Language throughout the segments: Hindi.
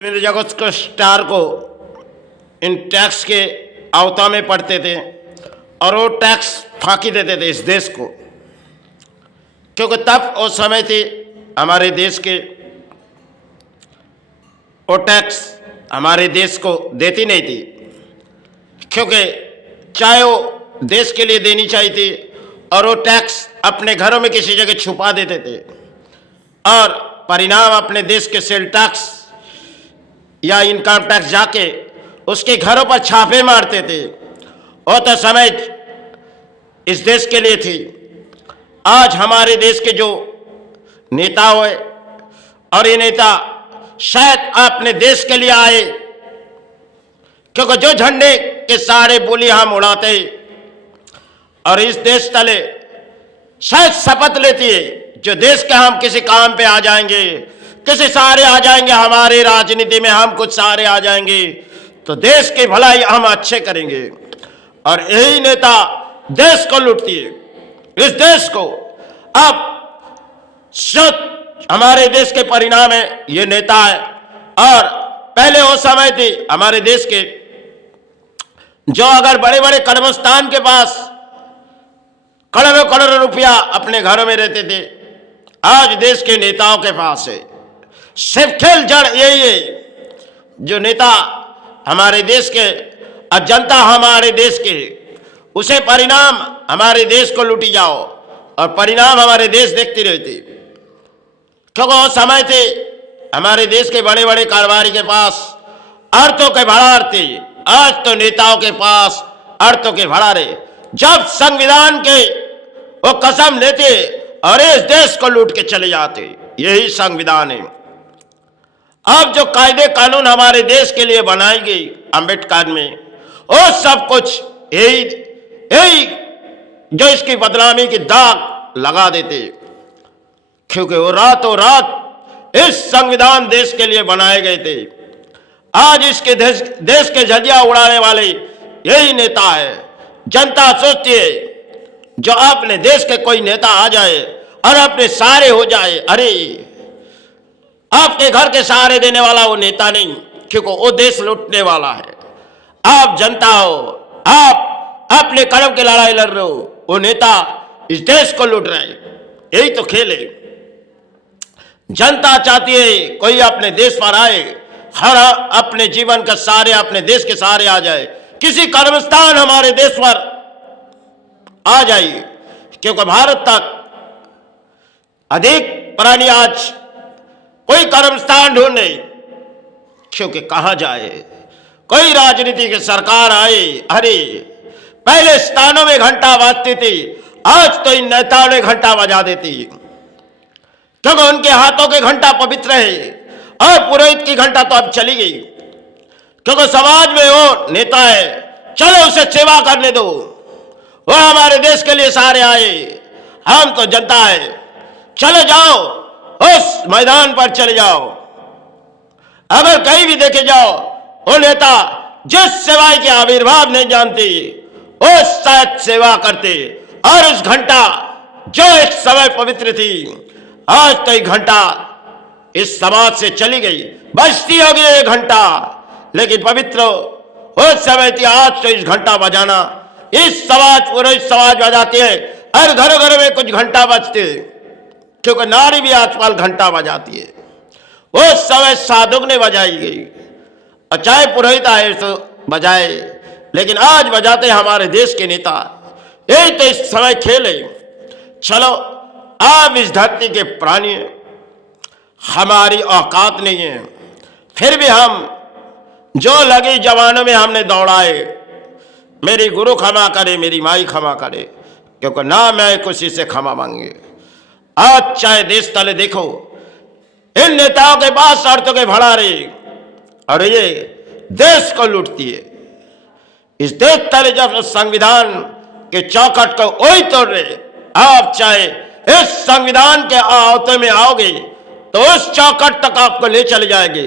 रविंद्र जगत को स्टार को इन टैक्स के आवता में पढ़ते थे और वो टैक्स फांकी देते थे इस देश को, क्योंकि तब वो समय थी हमारे देश के वो टैक्स हमारे देश को देती नहीं थी, क्योंकि चाहे वो देश के लिए देनी चाहिए थी और वो टैक्स अपने घरों में किसी जगह छुपा देते थे और परिणाम अपने देश के सेल टैक्स या इनकम टैक्स जाके उसके घरों पर छापे मारते थे। वो तो समय इस देश के लिए थी। आज हमारे देश के जो नेता हुए और ये नेता शायद अपने देश के लिए आए, क्योंकि जो झंडे के सारे बोली हम उड़ाते और इस देश तले शायद शपथ लेती है जो देश के हम किसी काम पे आ जाएंगे, किसी सारे आ जाएंगे, हमारे राजनीति में हम कुछ सारे आ जाएंगे तो देश की भलाई हम अच्छे करेंगे। और यही नेता देश को लूटती है, इस देश को। अब हमारे देश के परिणाम है ये नेता है। और पहले वो समय थी हमारे देश के जो अगर बड़े बड़े कर्मस्थान के पास करोड़ों करोड़ों रुपया अपने घरों में रहते थे, आज देश के नेताओं के पास है। सिर्फ खेल जड़ यही है जो नेता हमारे देश के और जनता हमारे देश के, उसे परिणाम हमारे देश को लूटी जाओ और परिणाम हमारे देश देखती रहती। क्योंकि वो समय थे हमारे देश के बड़े बड़े कारोबारी के पास अर्थों के भंडार थे, आज तो नेताओं के पास अर्थों के भंडार है। जब संविधान के वो कसम लेते और इस देश को लूट के चले जाते, यही संविधान है। अब जो कायदे कानून हमारे देश के लिए बनाई गई अंबेडकर में, वो सब कुछ यही जो इसकी बदनामी की दाग लगा देते, क्योंकि वो रातों रात इस संविधान देश के लिए बनाए गए थे। आज इसके देश के झंडियां उड़ाने वाले यही नेता है। जनता सोचती है जो अपने देश के कोई नेता आ जाए और अपने सारे हो जाए, अरे आपके घर के सहारे देने वाला वो नेता नहीं, क्योंकि वो देश लूटने वाला है। आप जनता हो, आप अपने कर्म की लड़ाई लड़ रहे हो, वो नेता इस देश को लूट रहे हैं। यही तो खेल है। जनता चाहती है कोई अपने देश पर आए, हर अपने जीवन का सारे अपने देश के सहारे आ जाए, किसी कर्मस्थान हमारे देश पर आ जाइए, क्योंकि भारत तक अधिक प्राणी आज कोई कर्मस्थान ढूंढे, क्योंकि कहां जाए। कोई राजनीति की सरकार आए, अरे पहले स्थानों में घंटा बजती थी, आज तो इन नेताओं ने घंटा बजा देती, क्योंकि उनके हाथों के घंटा पवित्र है और पुरोहित की घंटा तो अब चली गई, क्योंकि समाज में वो नेता है, चलो उसे सेवा करने दो, वो हमारे देश के लिए सारे आए, हम तो जनता है, चले जाओ उस मैदान पर चले जाओ। अगर कहीं भी देखे जाओ वो नेता जिस सेवा के आविर्भाव नहीं जानते वो शायद सेवा करते। और उस घंटा जो एक समय पवित्र थी, आज तो एक घंटा इस समाज से चली गई, बजती होगी एक घंटा, लेकिन पवित्र उस समय थी। आज तो इस घंटा बजाना इस समाज पूरे समाज बजाती है और घरों घरों में कुछ घंटा बजते, क्योंकि नारी भी आजकल घंटा बजाती है। उस समय साधुक ने बजाई गई और चाहे पुरोहित आए तो बजाए, लेकिन आज बजाते हमारे देश के नेता। यही तो इस समय खेल है। चलो आप इस धरती के प्राणी हैं, हमारी औकात नहीं है, फिर भी हम जो लगी जवानों में हमने दौड़ाए, मेरी गुरु क्षमा करे, मेरी माई क्षमा करे, क्योंकि ना मैं किसी से क्षमा मांगे। आज चाहे देश तले देखो इन नेताओं के पास अर्थों के भंडारे और ये देश को लूटती है। इस देश तले जब संविधान के चौखट को वही तोड़ रहे, आप चाहे इस संविधान के आवते में आओगे तो उस चौखट तक आपको ले चले जाएंगे,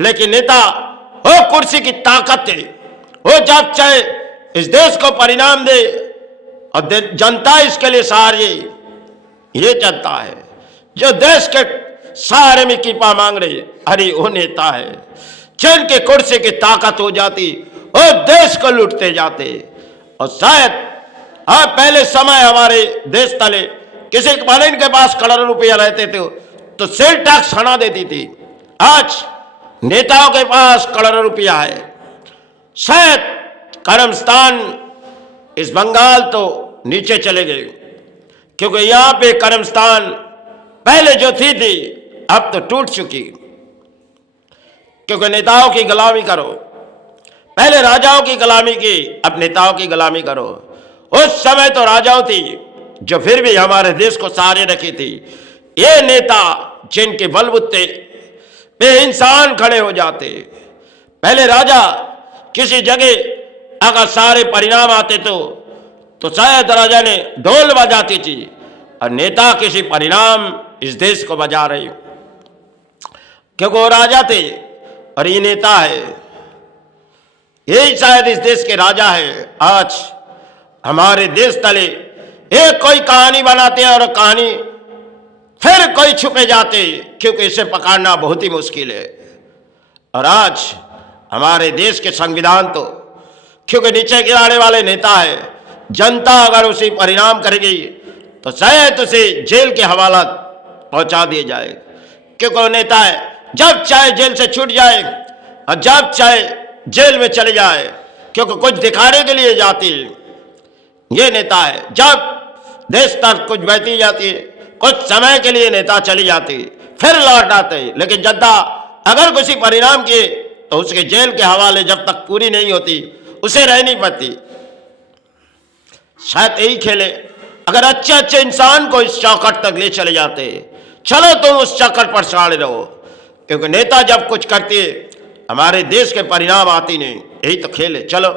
लेकिन नेता वो कुर्सी की ताकत है, वो जब चाहे इस देश को परिणाम दे और जनता इसके लिए सहारे, ये जनता है जो देश के सारे में कृपा मांग रही है, अरे वो नेता है। जिनकी कुर्सी की ताकत हो जाती और देश को लूटते जाते। और शायद पहले समय हमारे देश तले किसी बहन के पास करोड़ों रुपया रहते थे तो सेल टैक्स हटा देती थी। आज नेताओं के पास करोड़ों रुपया है। शायद कर्मस्थान इस बंगाल तो नीचे चले गए, क्योंकि यहां पे कर्मस्थान पहले जो थी अब तो टूट चुकी, क्योंकि नेताओं की गुलामी करो। पहले राजाओं की गुलामी की, अब नेताओं की गुलामी करो। उस समय तो राजाओं थी जो फिर भी हमारे देश को सहारे रखी थी। ये नेता जिनके बलबूते पे इंसान खड़े हो जाते। पहले राजा किसी जगह अगर सारे परिणाम आते तो शायद राजा ने ढोल बजाती थी, और नेता किसी परिणाम इस देश को बजा रहे, क्योंकि वो राजा थे और ये नेता है। यही शायद इस देश के राजा है। आज हमारे देश तले एक कोई कहानी बनाते हैं और कहानी फिर कोई छुपे जाते, क्योंकि इसे पकड़ना बहुत ही मुश्किल है। और आज हमारे देश के संविधान तो क्योंकि नीचे गिराने वाले नेता है, जनता अगर उसी परिणाम करेगी तो शायद उसे जेल के हवाला पहुंचा दिए जाए, क्योंकि वो नेता है। जब चाहे जेल से छूट जाए और जब चाहे जेल में चले जाए, क्योंकि कुछ दिखाने के लिए जाती है। ये नेता है। जब देश तक कुछ बहती जाती है, कुछ समय के लिए नेता चली जाती, फिर लौट आते। लेकिन जनता अगर किसी परिणाम किए तो उसके जेल के हवाले जब तक पूरी नहीं होती उसे रह नहीं पाती। शायद यही खेले अगर अच्छे अच्छे इंसान को इस चौखट तक ले चले जाते। चलो तुम उस चक्कर पर सड़े रहो, क्योंकि नेता जब कुछ करते हमारे देश के परिणाम आती नहीं। यही तो खेल है। चलो।